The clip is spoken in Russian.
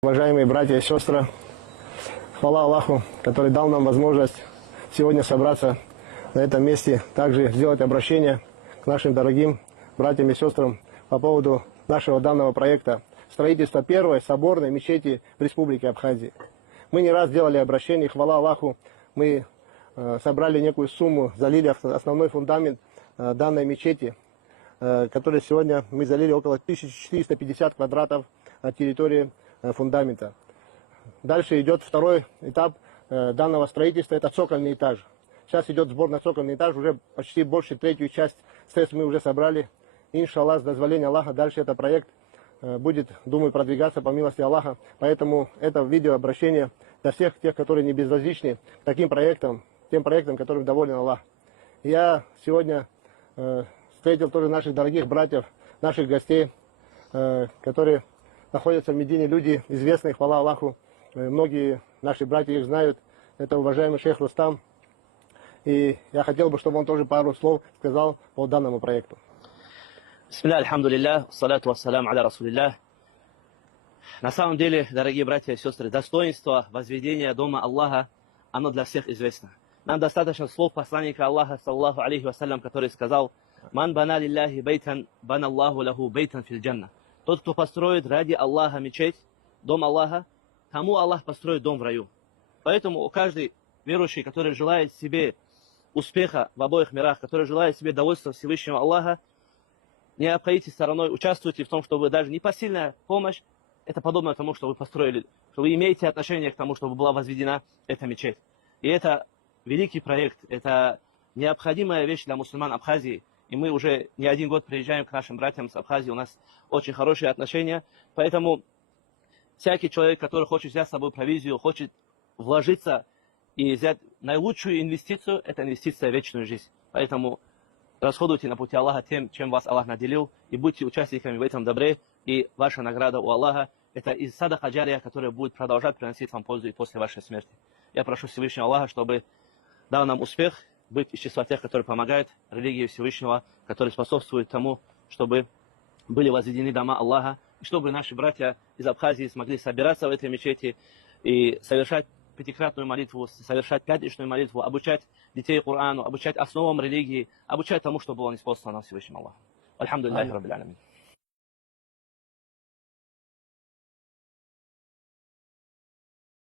Уважаемые братья и сестры, хвала Аллаху, который дал нам возможность сегодня собраться на этом месте, также сделать обращение к нашим дорогим братьям и сестрам по поводу нашего данного проекта строительства первой соборной мечети в Республике Абхазия. Мы не раз делали обращение, хвала Аллаху, мы собрали некую сумму, залили основной фундамент данной мечети, который сегодня мы залили около 1450 квадратов территории фундамента. Дальше идет второй этап данного строительства, это цокольный этаж. Сейчас идет сбор на цокольный этаж, уже почти больше третью часть средств мы уже собрали. Иншаллах, с дозволения Аллаха, дальше этот проект будет, думаю, продвигаться по милости Аллаха. Поэтому это видеообращение для всех тех, которые не безразличны к таким проектам, тем проектам, которым доволен Аллах. Я сегодня встретил тоже наших дорогих братьев, наших гостей, которые находятся в Медине, люди известные, хвала Аллаху. Многие наши братья их знают. Это уважаемый шейх Рустам. И я хотел бы, чтобы он тоже пару слов сказал по данному проекту. Бисмилля, альхамдулилля, салату вассалям аля расулилля. На самом деле, дорогие братья и сестры, достоинство возведения дома Аллаха, оно для всех известно. Нам достаточно слов посланника Аллаха, саллаху алейхи вассалям, который сказал: «Ман бана лилляхи бейтан, бан Аллаху лаху бейтан фил джанна». Тот, кто построит ради Аллаха мечеть, дом Аллаха, тому Аллах построит дом в раю. Поэтому у каждый верующий, который желает себе успеха в обоих мирах, который желает себе довольства Всевышнего Аллаха, не обходите стороной, участвуйте в том, чтобы даже непосильная помощь, это подобно тому, что вы построили, что вы имеете отношение к тому, чтобы была возведена эта мечеть. И это великий проект, это необходимая вещь для мусульман Абхазии. И мы уже не один год приезжаем к нашим братьям с Абхазии, у нас очень хорошие отношения. Поэтому всякий человек, который хочет взять с собой провизию, хочет вложиться и взять наилучшую инвестицию, это инвестиция в вечную жизнь. Поэтому расходуйте на пути Аллаха тем, чем вас Аллах наделил, и будьте участниками в этом добре, и ваша награда у Аллаха – это из садака джария, которая будет продолжать приносить вам пользу и после вашей смерти. Я прошу Всевышнего Аллаха, чтобы дал нам успех, быть из числа тех, которые помогают религии Всевышнего, которые способствуют тому, чтобы были возведены дома Аллаха, и чтобы наши братья из Абхазии смогли собираться в этой мечети и совершать пятикратную молитву, совершать пятничную молитву, обучать детей Корану, обучать основам религии, обучать тому, что было ниспослано Всевышним Аллахом. Альхамдулиллахи раббил алямин.